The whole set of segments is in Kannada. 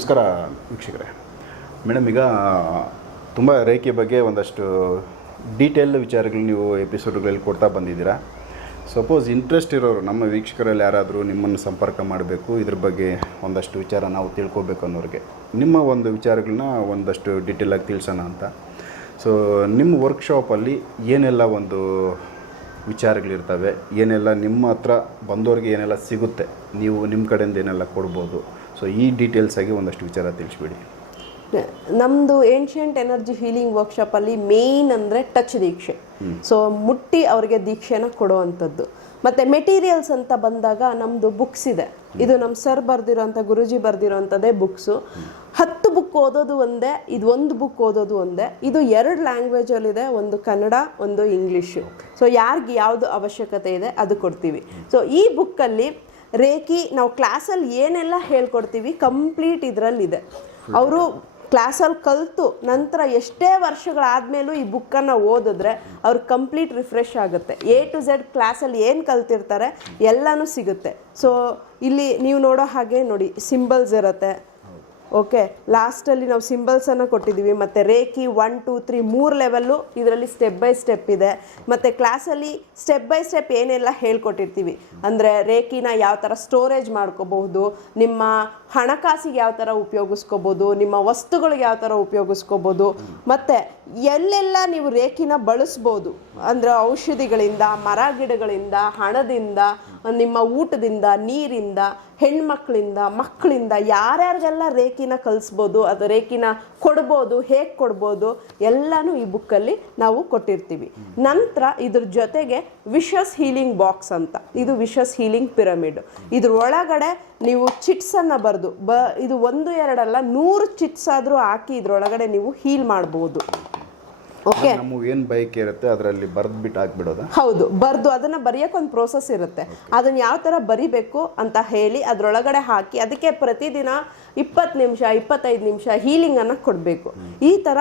ನಮಸ್ಕಾರ ವೀಕ್ಷಕರೇ. ಮೇಡಮ್, ಈಗ ತುಂಬ ರೇಖೆ ಬಗ್ಗೆ ಒಂದಷ್ಟು ಡೀಟೇಲ್ ವಿಚಾರಗಳು ನೀವು ಎಪಿಸೋಡ್ಗಳಲ್ಲಿ ಕೊಡ್ತಾ ಬಂದಿದ್ದೀರಾ. ಸಪೋಸ್ ಇಂಟ್ರೆಸ್ಟ್ ಇರೋರು, ನಮ್ಮ ವೀಕ್ಷಕರಲ್ಲಿ ಯಾರಾದರೂ ನಿಮ್ಮನ್ನು ಸಂಪರ್ಕ ಮಾಡಬೇಕು, ಇದ್ರ ಬಗ್ಗೆ ಒಂದಷ್ಟು ವಿಚಾರ ನಾವು ತಿಳ್ಕೊಬೇಕು ಅನ್ನೋರಿಗೆ. ನಿಮ್ಮ ಒಂದು ವಿಚಾರಗಳನ್ನ ಒಂದಷ್ಟು ಡೀಟೇಲಾಗಿ ತಿಳಿಸೋಣ ಅಂತ. ಸೊ ನಿಮ್ಮ ವರ್ಕ್ಶಾಪಲ್ಲಿ ಏನೆಲ್ಲ ಒಂದು ವಿಚಾರಗಳಿರ್ತವೆ, ಏನೆಲ್ಲ ನಿಮ್ಮ ಹತ್ರ ಬಂದವ್ರಿಗೆ ಏನೆಲ್ಲ ಸಿಗುತ್ತೆ, ನೀವು ನಿಮ್ಮ ಕಡೆಯಿಂದ ಏನೆಲ್ಲ ಕೊಡ್ಬೋದು ಸೊ ಈ ಡೀಟೇಲ್ಸ್ ಆಗಿ ಒಂದಷ್ಟು ವಿಚಾರ ತಿಳಿಸ್ಬಿಡಿ. ನಮ್ಮದು ಏನ್ಷಿಯಂಟ್ ಎನರ್ಜಿ ಹೀಲಿಂಗ್ ವರ್ಕ್ಶಾಪಲ್ಲಿ ಮೇಯ್ನ್ ಅಂದರೆ ಟಚ್ ದೀಕ್ಷೆ. ಸೊ ಮುಟ್ಟಿ ಅವರಿಗೆ ದೀಕ್ಷೆನ ಕೊಡುವಂಥದ್ದು. ಮತ್ತು ಮೆಟೀರಿಯಲ್ಸ್ ಅಂತ ಬಂದಾಗ ನಮ್ಮದು ಬುಕ್ಸ್ ಇದೆ. ಇದು ನಮ್ಮ ಸರ್ ಬರ್ದಿರೋಂಥ ಗುರುಜಿ ಬರ್ದಿರೋಂಥದ್ದೇ ಬುಕ್ಸು ಹತ್ತು ಬುಕ್ ಓದೋದು ಒಂದೇ ಇದು ಒಂದು ಬುಕ್ ಓದೋದು ಒಂದೇ. ಇದು ಎರಡು ಲ್ಯಾಂಗ್ವೇಜಲ್ಲಿದೆ ಒಂದು ಕನ್ನಡ ಒಂದು ಇಂಗ್ಲೀಷು ಸೊ ಯಾರಿಗೆ ಯಾವುದು ಅವಶ್ಯಕತೆ ಇದೆ ಅದು ಕೊಡ್ತೀವಿ. ಸೊ ಈ ಬುಕ್ಕಲ್ಲಿ ರೇಖಿ, ನಾವು ಕ್ಲಾಸಲ್ಲಿ ಏನೆಲ್ಲ ಹೇಳ್ಕೊಡ್ತೀವಿ ಕಂಪ್ಲೀಟ್ ಇದರಲ್ಲಿದೆ. ಅವರು ಕ್ಲಾಸಲ್ಲಿ ಕಲಿತು ನಂತರ ಎಷ್ಟೇ ವರ್ಷಗಳಾದಮೇಲೂ ಈ ಬುಕ್ಕನ್ನು ಓದಿದ್ರೆ ಅವ್ರು ಕಂಪ್ಲೀಟ್ ರಿಫ್ರೆಶ್ ಆಗುತ್ತೆ. ಎ ಟು ಝೆಡ್ ಕ್ಲಾಸಲ್ಲಿ ಏನು ಕಲ್ತಿರ್ತಾರೆ, ಎಲ್ಲನೂ ಸಿಗುತ್ತೆ. ಸೊ ಇಲ್ಲಿ ನೀವು ನೋಡೋ ಹಾಗೆ ನೋಡಿ ಸಿಂಬಲ್ಸ್ ಇರುತ್ತೆ. ಓಕೆ ಲಾಸ್ಟಲ್ಲಿ ನಾವು ಸಿಂಬಲ್ಸನ್ನು ಕೊಟ್ಟಿದ್ದೀವಿ. ಮತ್ತು ರೇಖಿ ಒನ್ ಟೂ ತ್ರೀ ಮೂರು ಲೆವೆಲ್ಲು ಇದರಲ್ಲಿ ಸ್ಟೆಪ್ ಬೈ ಸ್ಟೆಪ್ ಇದೆ. ಮತ್ತು ಕ್ಲಾಸಲ್ಲಿ ಸ್ಟೆಪ್ ಬೈ ಸ್ಟೆಪ್ ಏನೆಲ್ಲ ಹೇಳ್ಕೊಟ್ಟಿರ್ತೀವಿ. ಅಂದರೆ ರೇಖಿನ ಯಾವ ಥರ ಸ್ಟೋರೇಜ್ ಮಾಡ್ಕೋಬಹುದು, ನಿಮ್ಮ ಹಣಕಾಸಿಗೆ ಯಾವ ಥರ ಉಪಯೋಗಿಸ್ಕೋಬೋದು ನಿಮ್ಮ ವಸ್ತುಗಳಿಗೆ ಯಾವ ಥರ ಉಪಯೋಗಿಸ್ಕೋಬೋದು ಮತ್ತು ಎಲ್ಲೆಲ್ಲ ನೀವು ರೇಖಿನ ಬಳಸ್ಬೋದು. ಅಂದರೆ ಔಷಧಿಗಳಿಂದ, ಮರ ಗಿಡಗಳಿಂದ, ಹಣದಿಂದ ನಿಮ್ಮ ಊಟದಿಂದ, ನೀರಿಂದ, ಹೆಣ್ಮಕ್ಳಿಂದ, ಮಕ್ಕಳಿಂದ, ಯಾರ್ಯಾರಿಗೆಲ್ಲ ರೇಖಿನ ಕಲಿಸ್ಬೋದು, ಅದು ರೇಖಿನ ಕೊಡ್ಬೋದು, ಹೇಗೆ ಕೊಡ್ಬೋದು, ಎಲ್ಲನೂ ಈ ಬುಕ್ಕಲ್ಲಿ ನಾವು ಕೊಟ್ಟಿರ್ತೀವಿ. ನಂತರ ಇದ್ರ ಜೊತೆಗೆ ವಿಶಸ್ ಹೀಲಿಂಗ್ ಬಾಕ್ಸ್ ಅಂತ. ಇದು ವಿಶಸ್ ಹೀಲಿಂಗ್ ಪಿರಮಿಡ್ ಇದ್ರ ಒಳಗಡೆ ನೀವು ಚಿಟ್ಸನ್ನು ಬರೆದು, ಬ, ಇದು ಒಂದು, ಎರಡಲ್ಲ, ನೂರು ಚಿಟ್ಸ್ ಆದರೂ ಹಾಕಿ ಇದ್ರೊಳಗಡೆ ನೀವು ಹೀಲ್ ಮಾಡ್ಬೋದು. ಓಕೆ. ನಮಗೆ ಏನು ಬೈಕ್ ಇರುತ್ತೆ ಅದರಲ್ಲಿ ಬರೆದ್ಬಿಟ್ಟು ಹಾಕ್ಬಿಡೋದು? ಹೌದು ಬರ್ದು ಅದನ್ನ ಬರೆಯೋಕೆ ಒಂದು ಪ್ರೋಸೆಸ್ ಇರುತ್ತೆ. ಅದನ್ನ ಯಾವ ಥರ ಬರಿಬೇಕು ಅಂತ ಹೇಳಿ ಅದರೊಳಗಡೆ ಹಾಕಿ ಅದಕ್ಕೆ ಪ್ರತಿದಿನ ಇಪ್ಪತ್ತು ನಿಮಿಷ ಇಪ್ಪತ್ತೈದು ನಿಮಿಷ ಹೀಲಿಂಗನ್ನು ಕೊಡಬೇಕು. ಈ ಥರ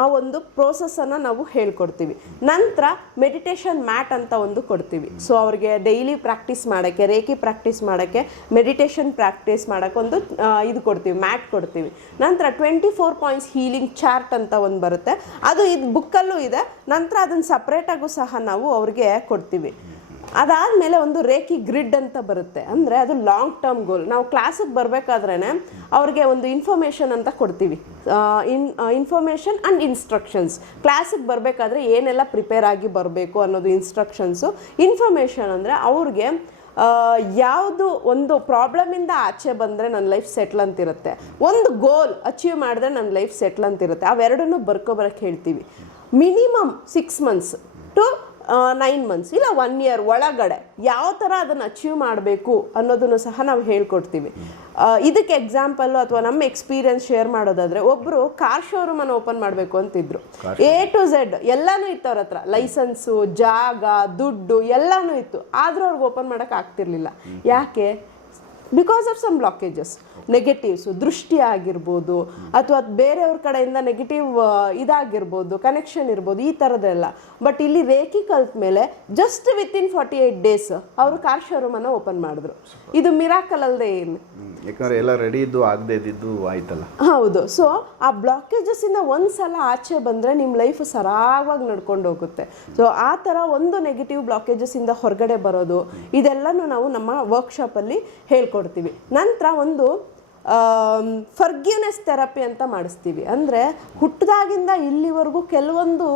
ಆ ಒಂದು ಪ್ರೋಸೆಸ್ಸನ್ನು ನಾವು ಹೇಳ್ಕೊಡ್ತೀವಿ. ನಂತರ ಮೆಡಿಟೇಷನ್ ಮ್ಯಾಟ್ ಅಂತ ಒಂದು ಕೊಡ್ತೀವಿ. ಸೊ ಅವ್ರಿಗೆ ಡೈಲಿ ಪ್ರಾಕ್ಟೀಸ್ ಮಾಡೋಕ್ಕೆ, ರೇಖಿ ಪ್ರಾಕ್ಟೀಸ್ ಮಾಡೋಕ್ಕೆ ಮೆಡಿಟೇಷನ್ ಪ್ರಾಕ್ಟೀಸ್ ಮಾಡೋಕ್ಕೆ ಒಂದು ಇದು ಕೊಡ್ತೀವಿ ಮ್ಯಾಟ್ ಕೊಡ್ತೀವಿ. ನಂತರ twenty four points healing chart ಅಂತ ಒಂದು ಬರುತ್ತೆ. ಅದು ಇದು ಬುಕ್ಕಲ್ಲೂ ಇದೆ. ನಂತರ ಅದನ್ನು ಸಪ್ರೇಟಾಗೂ ಸಹ ನಾವು ಅವ್ರಿಗೆ ಕೊಡ್ತೀವಿ. ಅದಾದಮೇಲೆ ಒಂದು ರೇಖಿ ಗ್ರಿಡ್ ಅಂತ ಬರುತ್ತೆ. ಅಂದರೆ ಅದು ಲಾಂಗ್ ಟರ್ಮ್ ಗೋಲ್ ನಾವು ಕ್ಲಾಸಿಗೆ ಬರಬೇಕಾದ್ರೇ ಅವ್ರಿಗೆ ಒಂದು ಇನ್ಫಾರ್ಮೇಷನ್ ಅಂತ ಕೊಡ್ತೀವಿ. ಇನ್ ಇನ್ಫಾರ್ಮೇಷನ್ ಆ್ಯಂಡ್ ಇನ್ಸ್ಟ್ರಕ್ಷನ್ಸ್ ಕ್ಲಾಸಿಗೆ ಬರಬೇಕಾದ್ರೆ ಏನೆಲ್ಲ ಪ್ರಿಪೇರ್ ಆಗಿ ಬರಬೇಕು ಅನ್ನೋದು ಇನ್ಸ್ಟ್ರಕ್ಷನ್ಸು ಇನ್ಫಾರ್ಮೇಷನ್ ಅಂದರೆ ಅವ್ರಿಗೆ ಯಾವುದು ಒಂದು ಪ್ರಾಬ್ಲಮಿಂದ ಆಚೆ ಬಂದರೆ ನನ್ನ ಲೈಫ್ ಸೆಟ್ಲ್ ಅಂತಿರುತ್ತೆ. ಒಂದು ಗೋಲ್ ಅಚೀವ್ ಮಾಡಿದ್ರೆ ನನ್ನ ಲೈಫ್ ಸೆಟ್ಲ್ ಅಂತಿರುತ್ತೆ. ಅವೆರಡನ್ನೂ ಬರ್ಕೊಬರಕ್ಕೆ ಹೇಳ್ತೀವಿ. Minimum six months to nine months ಇಲ್ಲ ಒನ್ ಇಯರ್ ಒಳಗಡೆ ಯಾವ ಥರ ಅದನ್ನು ಅಚೀವ್ ಮಾಡಬೇಕು ಅನ್ನೋದನ್ನು ಸಹ ನಾವು ಹೇಳ್ಕೊಡ್ತೀವಿ. ಇದಕ್ಕೆ ಎಕ್ಸಾಂಪಲ್ಲು ಅಥವಾ ನಮ್ಮ ಎಕ್ಸ್ಪೀರಿಯನ್ಸ್ ಶೇರ್ ಮಾಡೋದಾದರೆ ಒಬ್ಬರು ಕಾರ್ ಶೋರೂಮನ್ನು ಓಪನ್ ಮಾಡಬೇಕು ಅಂತಿದ್ರು. ಎ ಟು ಝೆಡ್ ಎಲ್ಲನೂ ಇತ್ತು ಅವ್ರ ಹತ್ರ. ಲೈಸೆನ್ಸು ಜಾಗ ದುಡ್ಡು ಎಲ್ಲನೂ ಇತ್ತು. ಆದರೂ ಅವ್ರಿಗೆ ಓಪನ್ ಮಾಡೋಕ್ಕಾಗ್ತಿರ್ಲಿಲ್ಲ ಯಾಕೆ? Because of some blockages negatives ದೃಷ್ಟಿ ಆಗಿರ್ಬೋದು ಅಥವಾ ಬೇರೆಯವ್ರ ಕಡೆಯಿಂದ ನೆಗೆಟಿವ್ ಇದಾಗಿರ್ಬೋದು ಕನೆಕ್ಷನ್ ಇರ್ಬೋದು, ಈ ಥರದ್ದೆಲ್ಲ ಬಟ್ ಇಲ್ಲಿ ರೇಖಿ ಕಲ್ತ ಮೇಲೆ just with in forty eight days ಅವರು ಕಾರ್ ಶೋರೂಮನ್ನು ಓಪನ್ ಮಾಡಿದ್ರು. ಇದು ಮಿರಾಕಲ್ ಅಲ್ಲದೆ ಏನು. ಯಾಕಂದ್ರೆ ಎಲ್ಲ ರೆಡಿ ಇದ್ದು ಆಗದೆ ಇದ್ದಿದ್ದು ಆಯ್ತಲ್ಲ. ಹೌದು. ಸೊ ಆ ಬ್ಲಾಕೇಜಸ್ ಇಂದ ಒಂದ್ಸಲ ಆಚೆ ಬಂದ್ರೆ ನಿಮ್ಮ ಲೈಫ್ ಸರಾಗವಾಗಿ ನಡ್ಕೊಂಡು ಹೋಗುತ್ತೆ. ಸೊ ಆ ತರ ಒಂದು ನೆಗೆಟಿವ್ ಬ್ಲಾಕೇಜಸ್ ಇಂದ ಹೊರಗಡೆ ಬರೋದು, ಇದೆಲ್ಲನೂ ನಾವು ನಮ್ಮ ವರ್ಕ್ಶಾಪ್ ಅಲ್ಲಿ ಹೇಳ್ಕೊಡ್ತೀವಿ. ನಂತರ ಒಂದು ಫರ್ಗ್ಯೂನೆಸ್ ಥೆರಪಿ ಅಂತ ಮಾಡಿಸ್ತೀವಿ. ಅಂದರೆ ಹುಟ್ಟಿದಾಗಿಂದ ಇಲ್ಲಿವರೆಗೂ ಕೆಲವೊಂದು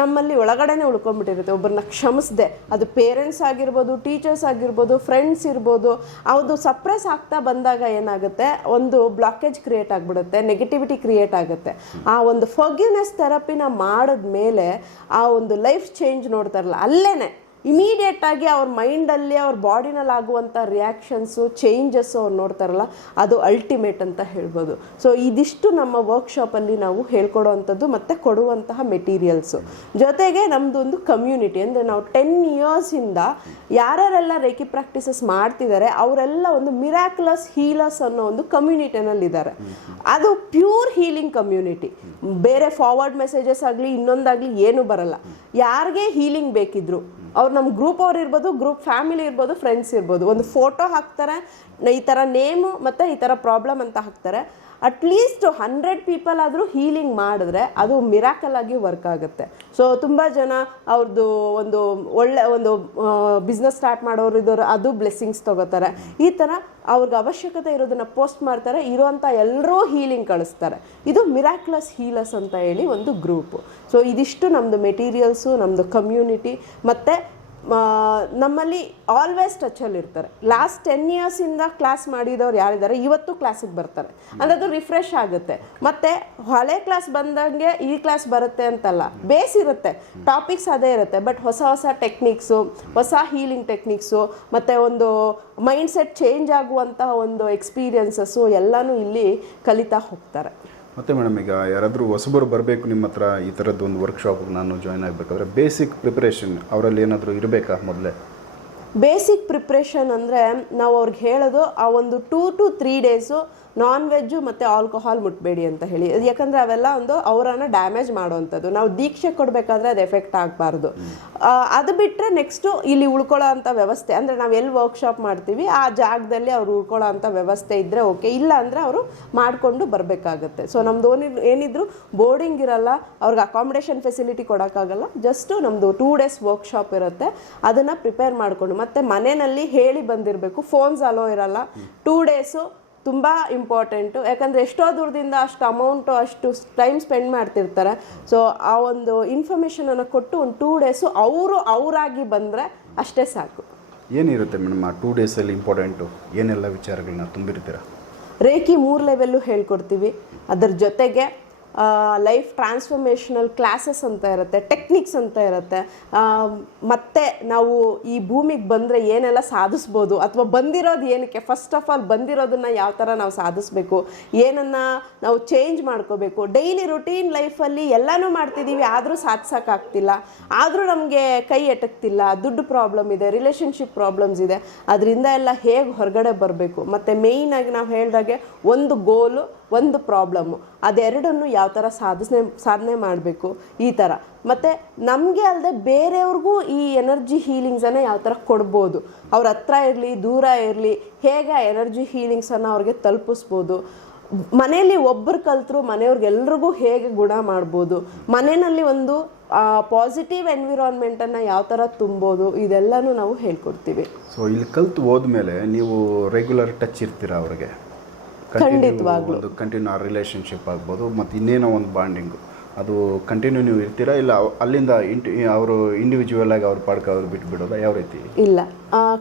ನಮ್ಮಲ್ಲಿ ಒಳಗಡೆನೆ ಉಳ್ಕೊಂಡ್ಬಿಟ್ಟಿರುತ್ತೆ. ಒಬ್ಬರನ್ನ ಕ್ಷಮಿಸದೆ. ಅದು ಪೇರೆಂಟ್ಸ್ ಆಗಿರ್ಬೋದು ಟೀಚರ್ಸ್ ಆಗಿರ್ಬೋದು ಫ್ರೆಂಡ್ಸ್ ಇರ್ಬೋದು ಅದು ಸಪ್ರೆಸ್ ಆಗ್ತಾ ಬಂದಾಗ ಏನಾಗುತ್ತೆ? ಒಂದು ಬ್ಲಾಕೇಜ್ ಕ್ರಿಯೇಟ್ ಆಗಿಬಿಡುತ್ತೆ ನೆಗೆಟಿವಿಟಿ ಕ್ರಿಯೇಟ್ ಆಗುತ್ತೆ. ಆ ಒಂದು ಫರ್ಗ್ಯೂನೆಸ್ ಥೆರಪಿನ ಮಾಡಿದ್ಮೇಲೆ ಆ ಒಂದು ಲೈಫ್ ಚೇಂಜ್ ನೋಡ್ತಾರಲ್ಲ, ಅಲ್ಲೇನೆ. ಇಮಿಡಿಯೇಟ್ ಆಗಿ ಅವ್ರ ಮೈಂಡಲ್ಲಿ ಅವ್ರ ಬಾಡಿನಲ್ಲಿ ಆಗುವಂಥ ರಿಯಾಕ್ಷನ್ಸು ಚೇಂಜಸ್ಸು ಅವ್ರು ನೋಡ್ತಾರಲ್ಲ, ಅದು ಅಲ್ಟಿಮೇಟ್ ಅಂತ ಹೇಳ್ಬೋದು. ಸೊ ಇದಿಷ್ಟು ನಮ್ಮ ವರ್ಕ್ಶಾಪಲ್ಲಿ ನಾವು ಹೇಳ್ಕೊಡೋವಂಥದ್ದು ಮತ್ತು ಕೊಡುವಂತಹ ಮೆಟೀರಿಯಲ್ಸು ಜೊತೆಗೆ ನಮ್ಮದು ಒಂದು ಕಮ್ಯುನಿಟಿ ಅಂದರೆ ನಾವು ಟೆನ್ ಇಯರ್ಸಿಂದ ಯಾರ್ಯಾರೆಲ್ಲ ರೇಖಿ ಪ್ರಾಕ್ಟೀಸಸ್ ಮಾಡ್ತಿದ್ದಾರೆ ಅವರೆಲ್ಲ ಒಂದು ಮಿರಾಕ್ಲಸ್ ಹೀಲರ್ಸ್ ಅನ್ನೋ ಒಂದು ಕಮ್ಯುನಿಟಿನಲ್ಲಿದ್ದಾರೆ ಅದು ಪ್ಯೂರ್ ಹೀಲಿಂಗ್ ಕಮ್ಯುನಿಟಿ ಬೇರೆ ಫಾರ್ವರ್ಡ್ ಮೆಸೇಜಸ್ ಆಗಲಿ, ಇನ್ನೊಂದಾಗಲಿ ಏನೂ ಬರಲ್ಲ. ಯಾರಿಗೆ ಹೀಲಿಂಗ್ ಬೇಕಿದ್ರು ಅವ್ರು ನಮ್ಮ ಗ್ರೂಪ್ ಅವ್ರು ಇರ್ಬೋದು ಗ್ರೂಪ್ ಫ್ಯಾಮಿಲಿ ಇರ್ಬೋದು ಫ್ರೆಂಡ್ಸ್ ಇರ್ಬೋದು. ಒಂದು ಫೋಟೋ ಹಾಕ್ತಾರೆ, ಈ ಥರ ನೇಮು ಮತ್ತು ಈ ಥರ ಪ್ರಾಬ್ಲಮ್ ಅಂತ ಹಾಕ್ತಾರೆ. ಅಟ್ಲೀಸ್ಟ್ ಹಂಡ್ರೆಡ್ ಪೀಪಲ್ ಆದರೂ ಹೀಲಿಂಗ್ ಮಾಡಿದ್ರೆ ಅದು ಮಿರಾಕಲ್ ಆಗಿ ವರ್ಕ್ ಆಗುತ್ತೆ. ಸೊ ತುಂಬ ಜನ ಅವ್ರದ್ದು ಒಂದು ಒಳ್ಳೆ ಒಂದು ಬಿಸ್ನೆಸ್ ಸ್ಟಾರ್ಟ್ ಮಾಡೋರು ಇದ್ದವರು ಅದು ಬ್ಲೆಸ್ಸಿಂಗ್ಸ್ ತಗೋತಾರೆ. ಈ ಥರ ಅವ್ರಿಗೆ ಅವಶ್ಯಕತೆ ಇರೋದನ್ನು ಪೋಸ್ಟ್ ಮಾಡ್ತಾರೆ ಇರೋವಂಥ ಎಲ್ಲರೂ ಹೀಲಿಂಗ್ ಕಳಿಸ್ತಾರೆ. ಇದು ಮಿರಾಕ್ಲಸ್ ಹೀಲರ್ಸ್ ಅಂತ ಹೇಳಿ ಒಂದು ಗ್ರೂಪು ಸೊ ಇದಿಷ್ಟು ನಮ್ಮದು ಮೆಟೀರಿಯಲ್ಸು ನಮ್ಮದು ಕಮ್ಯುನಿಟಿ ಮತ್ತು ನಮ್ಮಲ್ಲಿ ಆಲ್ವೇಸ್ ಟಚಲ್ಲಿ ಇರ್ತಾರೆ. ಲಾಸ್ಟ್ ಟೆನ್ ಇಯರ್ಸಿಂದ ಕ್ಲಾಸ್ ಮಾಡಿದವ್ರು ಯಾರಿದ್ದಾರೆ, ಇವತ್ತು ಕ್ಲಾಸಿಗೆ ಬರ್ತಾರೆ. ಅಂದರೆ ಅದು ರಿಫ್ರೆಶ್ ಆಗುತ್ತೆ. ಮತ್ತು ಹಳೆ ಕ್ಲಾಸ್ ಬಂದಂಗೆ ಈ ಕ್ಲಾಸ್ ಬರುತ್ತೆ ಅಂತಲ್ಲ ಬೇಸ್ ಇರುತ್ತೆ. ಟಾಪಿಕ್ಸ್ ಅದೇ ಇರುತ್ತೆ. ಬಟ್ ಹೊಸ ಹೊಸ ಟೆಕ್ನಿಕ್ಸು ಹೊಸ ಹೀಲಿಂಗ್ ಟೆಕ್ನಿಕ್ಸು ಮತ್ತು ಒಂದು ಮೈಂಡ್ ಸೆಟ್ ಚೇಂಜ್ ಆಗುವಂತಹ ಒಂದು ಎಕ್ಸ್ಪೀರಿಯನ್ಸಸ್ಸು ಎಲ್ಲನೂ ಇಲ್ಲಿ ಕಲಿತಾ ಹೋಗ್ತಾರೆ. ಮತ್ತು ಮೇಡಮ್, ಈಗ ಯಾರಾದರೂ ಹೊಸಬರು ಬರಬೇಕು ನಿಮ್ಮ ಹತ್ರ ಈ ಥರದ್ದು ಒಂದು ವರ್ಕ್ಶಾಪ್ಗೆ ನಾನು ಜಾಯ್ನ್ ಆಗಬೇಕಾದ್ರೆ ಬೇಸಿಕ್ ಪ್ರಿಪ್ರೇಷನ್ ಅವರಲ್ಲಿ ಏನಾದರೂ ಇರಬೇಕಾ ಮೊದಲೇ? ಬೇಸಿಕ್ ಪ್ರಿಪ್ರೇಷನ್ ಅಂದರೆ ನಾವು ಅವ್ರಿಗೆ ಹೇಳೋದು ಆ ಒಂದು two to three days non veg ಮತ್ತು ಆಲ್ಕೋಹಾಲ್ ಮುಟ್ಬೇಡಿ ಅಂತ ಹೇಳಿ. ಯಾಕಂದರೆ ಅವೆಲ್ಲ ಒಂದು ಅವರನ್ನು ಡ್ಯಾಮೇಜ್ ಮಾಡುವಂಥದ್ದು. ನಾವು ದೀಕ್ಷೆ ಕೊಡಬೇಕಾದ್ರೆ ಅದು ಎಫೆಕ್ಟ್ ಆಗಬಾರ್ದು. ಅದು ಬಿಟ್ಟರೆ ನೆಕ್ಸ್ಟು ಇಲ್ಲಿ ಉಳ್ಕೊಳ್ಳೋ ಅಂಥ ವ್ಯವಸ್ಥೆ, ಅಂದರೆ ನಾವು ಎಲ್ಲಿ ವರ್ಕ್ಶಾಪ್ ಮಾಡ್ತೀವಿ, ಆ ಜಾಗದಲ್ಲಿ ಅವ್ರು ಉಳ್ಕೊಳ್ಳೋ ಅಂಥ ವ್ಯವಸ್ಥೆ ಇದ್ದರೆ ಓಕೆ ಇಲ್ಲ ಅಂದರೆ ಅವರು ಮಾಡಿಕೊಂಡು ಬರಬೇಕಾಗತ್ತೆ. ಸೊ ಏನಿ- ಏನಿದ್ರು ಬೋರ್ಡಿಂಗ್ ಇರಲ್ಲ, ಅವ್ರಿಗೆ ಅಕಾಮಿಡೇಷನ್ ಫೆಸಿಲಿಟಿ ಕೊಡೋಕ್ಕಾಗಲ್ಲ. ಜಸ್ಟು ನಮ್ಮದು ಟೂ ಡೇಸ್ ವರ್ಕ್ಶಾಪ್ ಇರುತ್ತೆ. ಅದನ್ನು ಪ್ರಿಪೇರ್ ಮಾಡಿಕೊಂಡು, ಮತ್ತು ಮನೆಯಲ್ಲಿ ಹೇಳಿ ಬಂದಿರಬೇಕು ಫೋನ್ಸ್ ಅಲೋ ಇರಲ್ಲ. ಟೂ ಡೇಸು ತುಂಬ ಇಂಪಾರ್ಟೆಂಟು ಯಾಕಂದರೆ ಎಷ್ಟೋ ದೂರದಿಂದ ಅಷ್ಟು ಅಮೌಂಟು ಅಷ್ಟು ಟೈಮ್ ಸ್ಪೆಂಡ್ ಮಾಡ್ತಿರ್ತಾರೆ. ಸೊ ಆ ಒಂದು ಇನ್ಫಾರ್ಮೇಷನನ್ನು ಕೊಟ್ಟು ಒಂದು ಟೂ ಡೇಸು ಅವರು ಅವರಾಗಿ ಬಂದರೆ ಅಷ್ಟೇ ಸಾಕು. ಏನಿರುತ್ತೆ ಮೇಡಮ್ ಆ ಟೂ ಡೇಸಲ್ಲಿ ಇಂಪಾರ್ಟೆಂಟು ಏನೆಲ್ಲ ವಿಚಾರಗಳನ್ನ ತುಂಬಿರ್ತೀರಾ ರೇಖಿ ಮೂರು ಲೆವೆಲ್ಲು ಹೇಳ್ಕೊಡ್ತೀವಿ. ಅದರ ಜೊತೆಗೆ ಲೈಫ್ ಟ್ರಾನ್ಸ್ಫಾರ್ಮೇಷನಲ್ ಕ್ಲಾಸಸ್ ಅಂತ ಇರುತ್ತೆ ಟೆಕ್ನಿಕ್ಸ್ ಅಂತ ಇರುತ್ತೆ. ಮತ್ತೆ ನಾವು ಈ ಭೂಮಿಗೆ ಬಂದರೆ ಏನೆಲ್ಲ ಸಾಧಿಸ್ಬೋದು ಅಥವಾ ಬಂದಿರೋದು ಏನಕ್ಕೆ? ಫಸ್ಟ್ ಆಫ್ ಆಲ್ ಬಂದಿರೋದನ್ನ ಯಾವ ಥರ ನಾವು ಸಾಧಿಸ್ಬೇಕು? ಏನನ್ನ ನಾವು ಚೇಂಜ್ ಮಾಡ್ಕೋಬೇಕು? ಡೈಲಿ ರುಟೀನ್ ಲೈಫಲ್ಲಿ ಎಲ್ಲನೂ ಮಾಡ್ತಿದ್ದೀವಿ ಆದರೂ ಸಾಧಿಸೋಕ್ಕಾಗ್ತಿಲ್ಲ. ಆದರೂ ನಮಗೆ ಕೈ ಎಟಕ್ತಿಲ್ಲ, ದುಡ್ಡು ಪ್ರಾಬ್ಲಮ್ ಇದೆ ರಿಲೇಷನ್ಶಿಪ್ ಪ್ರಾಬ್ಲಮ್ಸ್ ಇದೆ. ಅದರಿಂದ ಎಲ್ಲ ಹೇಗೆ ಹೊರಗಡೆ ಬರಬೇಕು? ಮತ್ತು ಮೇಯ್ನಾಗಿ ನಾವು ಹೇಳಿದಾಗೆ ಒಂದು ಗೋಲು ಒಂದು ಪ್ರಾಬ್ಲಮ್ಮು ಅದೆರಡನ್ನು ಯಾವ ಥರ ಸಾಧನೆ ಸಾಧನೆ ಮಾಡಬೇಕು, ಈ ಥರ. ಮತ್ತು ನಮಗೆ ಅಲ್ಲದೆ ಬೇರೆಯವ್ರಿಗೂ ಈ ಎನರ್ಜಿ ಹೀಲಿಂಗ್ಸನ್ನು ಯಾವ ಥರ ಕೊಡ್ಬೋದು? ಅವ್ರ ಹತ್ರ ಇರಲಿ, ದೂರ ಇರಲಿ, ಹೇಗೆ ಆ ಎನರ್ಜಿ ಹೀಲಿಂಗ್ಸನ್ನು ಅವ್ರಿಗೆ ತಲುಪಿಸ್ಬೋದು? ಮನೆಯಲ್ಲಿ ಒಬ್ಬರು ಕಲ್ತರು ಮನೆಯವ್ರಿಗೆಲ್ರಿಗೂ ಹೇಗೆ ಗುಣ ಮಾಡ್ಬೋದು? ಮನೆಯಲ್ಲಿ ಒಂದು ಪಾಸಿಟಿವ್ ಎನ್ವಿರಾನ್ಮೆಂಟನ್ನು ಯಾವ ಥರ ತುಂಬೋದು? ಇದೆಲ್ಲನೂ ನಾವು ಹೇಳ್ಕೊಡ್ತೀವಿ. ಸೊ ಇಲ್ಲಿ ಕಲ್ತು ಹೋದ್ಮೇಲೆ ನೀವು ರೆಗ್ಯುಲರ್ ಟಚ್ ಇರ್ತೀರಾ ಅವ್ರಿಗೆ? ಖಂಡಿತವಾಗ್ಲೂ. ಒಂದು ಕಂಟಿನ್ಯೂ ಆ ರಿಲೇಷನ್ಶಿಪ್ ಆಗ್ಬೋದು ಮತ್ತು ಇನ್ನೇನೋ ಒಂದು ಬಾಂಡಿಂಗು ಅದು ಕಂಟಿನ್ಯೂ ನೀವು ಇರ್ತೀರಾ ಇಲ್ಲ ಅಲ್ಲಿಂದ ಇಂಟಿ ಅವರು ಇಂಡಿವಿಜುವಲ್ ಆಗಿ ಅವ್ರ ಪಾಡ್ಕ ಅವ್ರು ಬಿಟ್ಬಿಡೋದಾ ಯಾವ ರೀತಿ? ಇಲ್ಲ.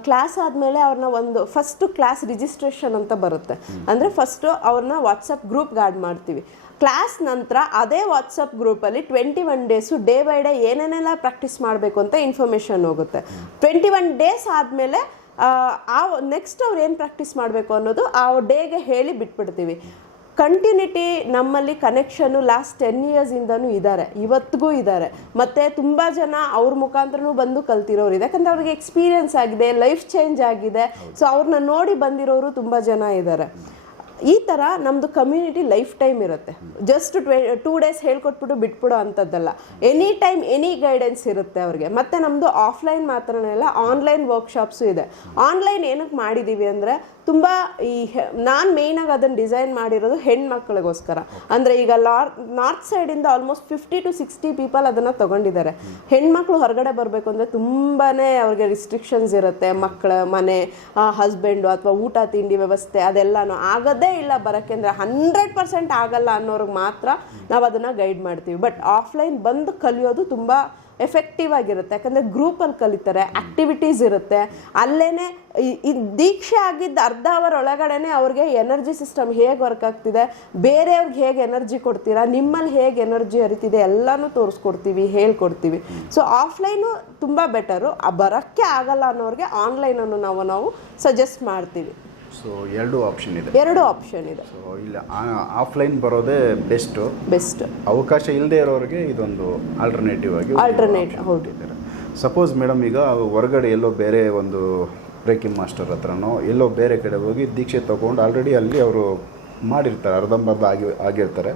ಕ್ಲಾಸ್ ಆದಮೇಲೆ ಅವ್ರನ್ನ ಒಂದು ಫಸ್ಟು ಕ್ಲಾಸ್ ರಿಜಿಸ್ಟ್ರೇಷನ್ ಅಂತ ಬರುತ್ತೆ. ಅಂದರೆ ಫಸ್ಟು ಅವ್ರನ್ನ ವಾಟ್ಸಪ್ ಗ್ರೂಪ್ ಗಾರ್ಡ್ ಮಾಡ್ತೀವಿ. ಕ್ಲಾಸ್ ನಂತರ ಅದೇ ವಾಟ್ಸಪ್ ಗ್ರೂಪಲ್ಲಿ twenty one days day by day ಏನೇನೆಲ್ಲ ಪ್ರಾಕ್ಟೀಸ್ ಮಾಡಬೇಕು ಅಂತ ಇನ್ಫಾರ್ಮೇಷನ್ ಹೋಗುತ್ತೆ. ಟ್ವೆಂಟಿ ಒನ್ ಡೇಸ್ ಆದಮೇಲೆ ಆ ನೆಕ್ಸ್ಟ್ ಅವ್ರು ಏನು ಪ್ರಾಕ್ಟೀಸ್ ಮಾಡಬೇಕು ಅನ್ನೋದು ಆ ಡೇಗೆ ಹೇಳಿ ಬಿಟ್ಬಿಡ್ತೀವಿ. ಕಂಟಿನ್ಯೂಟಿ ನಮ್ಮಲ್ಲಿ ಕನೆಕ್ಷನ್ನು ಲಾಸ್ಟ್ ಟೆನ್ ಇಯರ್ಸಿಂದನೂ ಇದ್ದಾರೆ ಇವತ್ತಿಗೂ ಇದ್ದಾರೆ ಮತ್ತು ತುಂಬ ಜನ ಅವ್ರ ಮುಖಾಂತರನೂ ಬಂದು ಕಲ್ತಿರೋರು ಇದೆ. ಯಾಕಂದರೆ ಅವ್ರಿಗೆ ಎಕ್ಸ್ಪೀರಿಯನ್ಸ್ ಆಗಿದೆ ಲೈಫ್ ಚೇಂಜ್ ಆಗಿದೆ. ಸೊ ಅವ್ರನ್ನ ನೋಡಿ ಬಂದಿರೋರು ತುಂಬ ಜನ ಇದ್ದಾರೆ ಈ ಥರ ನಮ್ಮದು ಕಮ್ಯುನಿಟಿ ಲೈಫ್ ಟೈಮ್ ಇರುತ್ತೆ. ಜಸ್ಟ್ ಟ್ವೆ ಟೂ ಡೇಸ್ ಹೇಳ್ಕೊಟ್ಬಿಟ್ಟು ಬಿಟ್ಬಿಡೋ ಅಂಥದ್ದಲ್ಲ ಎನಿ ಟೈಮ್ ಎನಿ ಗೈಡೆನ್ಸ್ ಇರುತ್ತೆ ಅವ್ರಿಗೆ. ಮತ್ತು ನಮ್ಮದು ಆಫ್ಲೈನ್ ಮಾತ್ರನೇ ಅಲ್ಲ ಆನ್ಲೈನ್ ವರ್ಕ್ಶಾಪ್ಸು ಇದೆ. ಆನ್ಲೈನ್ ಏನಕ್ಕೆ ಮಾಡಿದ್ದೀವಿ ಅಂದರೆ ತುಂಬ ಈ ನಾನು ಮೇಯ್ನಾಗಿ ಅದನ್ನು ಡಿಸೈನ್ ಮಾಡಿರೋದು ಹೆಣ್ಮಕ್ಳಿಗೋಸ್ಕರ. ಅಂದರೆ ಈಗ ಲಾರ್ ನಾರ್ತ್ ಸೈಡಿಂದ almost fifty to sixty people ಅದನ್ನು ತೊಗೊಂಡಿದ್ದಾರೆ. ಹೆಣ್ಮಕ್ಳು ಹೊರಗಡೆ ಬರಬೇಕು ಅಂದರೆ ತುಂಬಾ ಅವ್ರಿಗೆ ರಿಸ್ಟ್ರಿಕ್ಷನ್ಸ್ ಇರುತ್ತೆ. ಮಕ್ಕಳ ಮನೆ ಹಸ್ಬೆಂಡು ಅಥವಾ ಊಟ, ತಿಂಡಿ ವ್ಯವಸ್ಥೆ ಅದೆಲ್ಲನೂ. ಆಗದೇ ಇಲ್ಲ ಬರೋಕ್ಕೆ ಅಂದರೆ ಹಂಡ್ರೆಡ್ ಪರ್ಸೆಂಟ್ ಆಗಲ್ಲ ಅನ್ನೋರಿಗೆ ಮಾತ್ರ ನಾವು ಅದನ್ನು ಗೈಡ್ ಮಾಡ್ತೀವಿ. ಬಟ್ ಆಫ್ಲೈನ್ ಬಂದು ಕಲಿಯೋದು ತುಂಬ ಎಫೆಕ್ಟಿವ್ ಆಗಿರುತ್ತೆ. ಯಾಕಂದರೆ ಗ್ರೂಪಲ್ಲಿ ಕಲಿತಾರೆ ಆ್ಯಕ್ಟಿವಿಟೀಸ್ ಇರುತ್ತೆ. ಅಲ್ಲೇ ದೀಕ್ಷೆ ಆಗಿದ್ದ ಅರ್ಧ ಅವರ್ ಒಳಗಡೆನೆ ಅವ್ರಿಗೆ ಎನರ್ಜಿ ಸಿಸ್ಟಮ್ ಹೇಗೆ ವರ್ಕ್ ಆಗ್ತಿದೆ, ಬೇರೆಯವ್ರಿಗೆ ಹೇಗೆ ಎನರ್ಜಿ ಕೊಡ್ತೀರಾ ನಿಮ್ಮಲ್ಲಿ ಹೇಗೆ ಎನರ್ಜಿ ಹರಿತಿದೆ ಎಲ್ಲನೂ ತೋರಿಸ್ಕೊಡ್ತೀವಿ, ಹೇಳ್ಕೊಡ್ತೀವಿ. ಸೊ ಆಫ್ಲೈನು ತುಂಬ ಬೆಟರು ಬರೋಕ್ಕೆ ಆಗಲ್ಲ ಅನ್ನೋರಿಗೆ ಆನ್ಲೈನನ್ನು ನಾವು ನಾವು ಸಜೆಸ್ಟ್ ಮಾಡ್ತೀವಿ. ಸೊ ಎರಡು ಆಪ್ಷನ್ ಇದೆ. ಎರಡು ಆಪ್ಷನ್ ಇದೆ. ಸೊ ಇಲ್ಲ ಆಫ್ಲೈನ್ ಬರೋದೇ ಬೆಸ್ಟ್ ಬೆಸ್ಟ್ ಅವಕಾಶ ಇಲ್ಲದೆ ಇರೋರಿಗೆ ಇದೊಂದು ಆಲ್ಟರ್ನೇಟಿವ್ ಆಗಿ ಆಲ್ಟರ್ನೇಟ್. ಸಪೋಸ್ ಮೇಡಮ್ ಈಗ ಹೊರಗಡೆ ಎಲ್ಲೋ ಬೇರೆ ಒಂದು ಬ್ರೇಕಿಂಗ್ ಮಾಸ್ಟರ್ ಹತ್ರನೋ ಎಲ್ಲೋ ಬೇರೆ ಕಡೆ ಹೋಗಿ ದೀಕ್ಷೆ ತೊಗೊಂಡು ಆಲ್ರೆಡಿ ಅಲ್ಲಿ ಅವರು ಮಾಡಿರ್ತಾರೆ ಅರ್ಧಂಬರ್ಧ ಆಗಿ ಆಗಿರ್ತಾರೆ.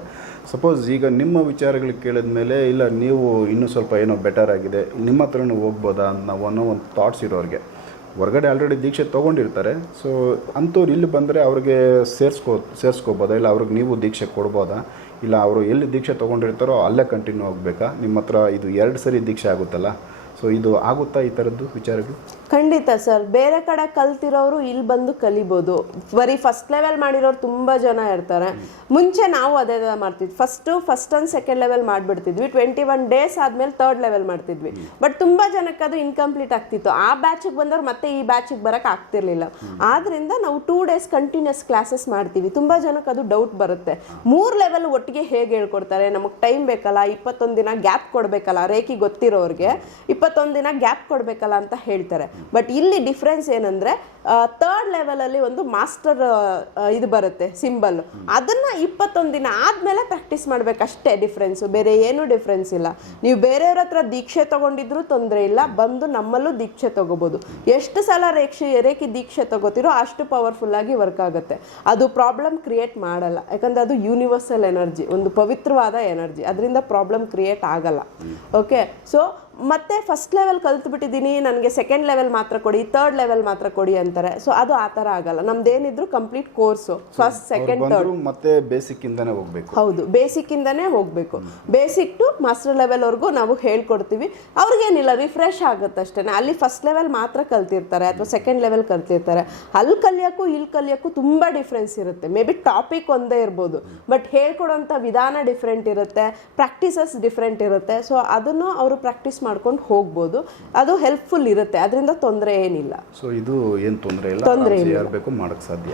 ಸಪೋಸ್ ಈಗ ನಿಮ್ಮ ವಿಚಾರಗಳು ಕೇಳಿದ ಮೇಲೆ ಇಲ್ಲ ನೀವು ಇನ್ನೂ ಸ್ವಲ್ಪ ಏನೋ ಬೆಟರ್ ಆಗಿದೆ ನಿಮ್ಮ ಹತ್ರನೂ ಹೋಗ್ಬೋದಾ ಅನ್ನೋ ಒಂದು ಥಾಟ್ಸ್ ಇರೋರಿಗೆ. ಹೊರಗಡೆ ಆಲ್ರೆಡಿ ದೀಕ್ಷೆ ತೊಗೊಂಡಿರ್ತಾರೆ. ಸೊ ಅಂಥವ್ರು ಇಲ್ಲಿ ಬಂದರೆ ಅವ್ರಿಗೆ ಸೇರಿಸ್ಕೋ, ಸೇರಿಸ್ಕೋಬೋದಾ? ಇಲ್ಲ ಅವ್ರಿಗೆ ನೀವು ದೀಕ್ಷೆ ಕೊಡ್ಬೋದಾ? ಇಲ್ಲ ಅವರು ಎಲ್ಲಿ ದೀಕ್ಷೆ ತೊಗೊಂಡಿರ್ತಾರೋ ಅಲ್ಲೇ ಕಂಟಿನ್ಯೂ ಆಗಬೇಕಾ ನಿಮ್ಮ ಹತ್ರ ಇದು ಎರಡು ಸರಿ ದೀಕ್ಷೆ ಆಗುತ್ತಲ್ಲ? ಸೊ ಇದು ಆಗುತ್ತಾ ಈ ಥರದ್ದು ವಿಚಾರಗಳು? ಖಂಡಿತ ಸರ್, ಬೇರೆ ಕಡೆ ಕಲ್ತಿರೋರು ಇಲ್ಲಿ ಬಂದು ಕಲಿಬೋದು. ಬರೀ ಫಸ್ಟ್ ಲೆವೆಲ್ ಮಾಡಿರೋರು ತುಂಬಾ ಜನ ಇರ್ತಾರೆ. ಮುಂಚೆ ನಾವು ಅದೇ ಥರ ಮಾಡ್ತಿದ್ವಿ. First first and second level ಮಾಡ್ಬಿಡ್ತಿದ್ವಿ. Twenty one days ಆದ್ಮೇಲೆ ತರ್ಡ್ ಲೆವೆಲ್ ಮಾಡ್ತಿದ್ವಿ. ಬಟ್ ತುಂಬಾ ಜನಕ್ಕೆ ಅದು ಇನ್ಕಂಪ್ಲೀಟ್ ಆಗ್ತಿತ್ತು. ಆ ಬ್ಯಾಚಿಗೆ ಬಂದವ್ರು ಮತ್ತೆ ಈ ಬ್ಯಾಚಿಗೆ ಬರಕ್ ಆಗ್ತಿರ್ಲಿಲ್ಲ. ಆದ್ರಿಂದ ನಾವು ಟೂ ಡೇಸ್ ಕಂಟಿನ್ಯೂಸ್ ಕ್ಲಾಸಸ್ ಮಾಡ್ತೀವಿ. ತುಂಬಾ ಜನಕ್ಕೆ ಅದು ಡೌಟ್ ಬರುತ್ತೆ. ಮೂರು ಲೆವೆಲ್ ಒಟ್ಟಿಗೆ ಹೇಗೆ ಹೇಳ್ಕೊಡ್ತಾರೆ? ನಮಗೆ ಟೈಮ್ ಬೇಕಲ್ಲ, ಇಪ್ಪತ್ತೊಂದು ದಿನ ಗ್ಯಾಪ್ ಕೊಡಬೇಕಲ್ಲ, ರೇಖಿ ಗೊತ್ತಿರೋರಿಗೆ, ಇಪ್ಪತ್ತೊಂದು ದಿನ ಗ್ಯಾಪ್ ಕೊಡಬೇಕಲ್ಲ ಅಂತ ಹೇಳ್ತಾರೆ. ಬಟ್ ಇಲ್ಲಿ ಡಿಫ್ರೆನ್ಸ್ ಏನಂದ್ರೆ ಥರ್ಡ್ ಲೆವೆಲಲ್ಲಿ ಒಂದು ಮಾಸ್ಟರ್ ಇದು ಬರುತ್ತೆ ಸಿಂಬಲ್ ಅದನ್ನ ಇಪ್ಪತ್ತೊಂದು ದಿನ ಆದ್ಮೇಲೆ ಪ್ರಾಕ್ಟೀಸ್ ಮಾಡ್ಬೇಕಷ್ಟೇ ಡಿಫ್ರೆನ್ಸ್ ಬೇರೆ ಏನು ಡಿಫ್ರೆನ್ಸ್ ಇಲ್ಲ. ನೀವು ಬೇರೆಯವ್ರ ಹತ್ರ ದೀಕ್ಷೆ ತಗೊಂಡಿದ್ರು ತೊಂದರೆ ಇಲ್ಲ, ಬಂದು ನಮ್ಮಲ್ಲೂ ದೀಕ್ಷೆ ತಗೋಬಹುದು ಎಷ್ಟು ಸಲ ರೇಕ್ಷೆ, ರೇಖಿ ದೀಕ್ಷೆ ತಗೋತಿರೋ ಅಷ್ಟು ಪವರ್ಫುಲ್ ಆಗಿ ವರ್ಕ್ ಆಗುತ್ತೆ. ಅದು ಪ್ರಾಬ್ಲಮ್ ಕ್ರಿಯೇಟ್ ಮಾಡಲ್ಲ. ಯಾಕಂದ್ರೆ ಅದು ಯೂನಿವರ್ಸಲ್ ಎನರ್ಜಿ ಒಂದು ಪವಿತ್ರವಾದ ಎನರ್ಜಿ ಅದರಿಂದ ಪ್ರಾಬ್ಲಮ್ ಕ್ರಿಯೇಟ್ ಆಗಲ್ಲ. ಓಕೆ ಸೊ ಮತ್ತೆ ಫಸ್ಟ್ ಲೆವೆಲ್ ಕಲ್ತು ಬಿಟ್ಟಿದ್ದೀನಿ ನನಗೆ ಸೆಕೆಂಡ್ ಲೆವೆಲ್ ಮಾತ್ರ ಕೊಡಿ ಥರ್ಡ್ ಲೆವೆಲ್ ಮಾತ್ರ ಕೊಡಿ ಅಂತಾರೆ. ಸೊ ಅದು ಆ ಥರ ಆಗಲ್ಲ. ನಮ್ದೇನಿದ್ರು complete course first second third ಮತ್ತೆ ಬೇಸಿಕ್ ಇಂದಾನೆ ಹೋಗ್ಬೇಕು. ಹೌದು ಬೇಸಿಕ್ ಇಂದಾನೇ ಹೋಗ್ಬೇಕು. ಬೇಸಿಕ್ ಟು ಮಾಸ್ಟರ್ ಲೆವೆಲ್ ವರ್ಗೂ ನಾವು ಹೇಳ್ಕೊಡ್ತೀವಿ. ಅವ್ರಿಗೇನಿಲ್ಲ ರಿಫ್ರೆಶ್ ಆಗುತ್ತೆ ಅಷ್ಟೇ ಅಲ್ಲಿ ಫಸ್ಟ್ ಲೆವೆಲ್ ಮಾತ್ರ ಕಲ್ತಿರ್ತಾರೆ ಅಥವಾ ಸೆಕೆಂಡ್ ಲೆವೆಲ್ ಕಲ್ತಿರ್ತಾರೆ. ಅಲ್ಲಿ ಕಲಿಯೋಕ್ಕೂ ಇಲ್ಲಿ ಕಲಿಯೋಕ್ಕೂ ತುಂಬ ಡಿಫ್ರೆನ್ಸ್ ಇರುತ್ತೆ. ಮೇ ಬಿ ಟಾಪಿಕ್ ಒಂದೇ ಇರ್ಬೋದು ಬಟ್ ಹೇಳ್ಕೊಡೋಂಥ ವಿಧಾನ ಡಿಫ್ರೆಂಟ್ ಇರುತ್ತೆ ಪ್ರಾಕ್ಟೀಸಸ್ ಡಿಫ್ರೆಂಟ್ ಇರುತ್ತೆ. ಸೊ ಅದನ್ನು ಅವರು ಪ್ರಾಕ್ಟೀಸ್ ಮಾಡ್ಕೊಂಡು ಹೋಗ್ಬೋದು. ಅದು ಹೆಲ್ಪ್ಫುಲ್ ಇರುತ್ತೆ. ಅದರಿಂದ ತೊಂದರೆ ಏನಿಲ್ಲ. ಸೊ ಇದು ಏನು ತೊಂದರೆ ಇಲ್ಲ. ತೊಂದರೆ ಆರಾಮ್ಸೆ ಯಾರು ಬೇಕು ಮಾಡೋಕ್ಕೆ ಸಾಧ್ಯ.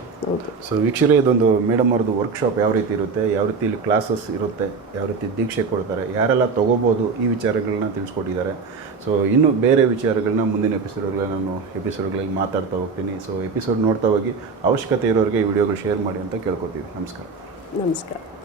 ಸೊ ವೀಕ್ಷರೇ ಇದೊಂದು ಮೇಡಮ್ ಅವ್ರದ್ದು ವರ್ಕ್ಶಾಪ್ ಯಾವ ರೀತಿ ಇರುತ್ತೆ ಯಾವ ರೀತಿ ಇಲ್ಲಿ ಕ್ಲಾಸಸ್ ಇರುತ್ತೆ ಯಾವ ರೀತಿ ದೀಕ್ಷೆ ಕೊಡ್ತಾರೆ ಯಾರೆಲ್ಲ ತೊಗೋಬೋದು ಈ ವಿಚಾರಗಳನ್ನ ತಿಳಿಸ್ಕೊಟ್ಟಿದ್ದಾರೆ. ಸೊ ಇನ್ನು ಬೇರೆ ವಿಚಾರಗಳನ್ನ ಮುಂದಿನ ಎಪಿಸೋಡ್ಗಳಲ್ಲಿ ನಾನು ಎಪಿಸೋಡ್ಗಳಲ್ಲಿ ಮಾತಾಡ್ತಾ ಹೋಗ್ತೀನಿ. ಸೊ ಎಪಿಸೋಡ್ ನೋಡ್ತಾ ಹೋಗಿ ಅವಶ್ಯಕತೆ ಇರೋರಿಗೆ ಈ ವಿಡಿಯೋಗಳು ಶೇರ್ ಮಾಡಿ ಅಂತ ಕೇಳ್ಕೊತೀವಿ. ನಮಸ್ಕಾರ. ನಮಸ್ಕಾರ.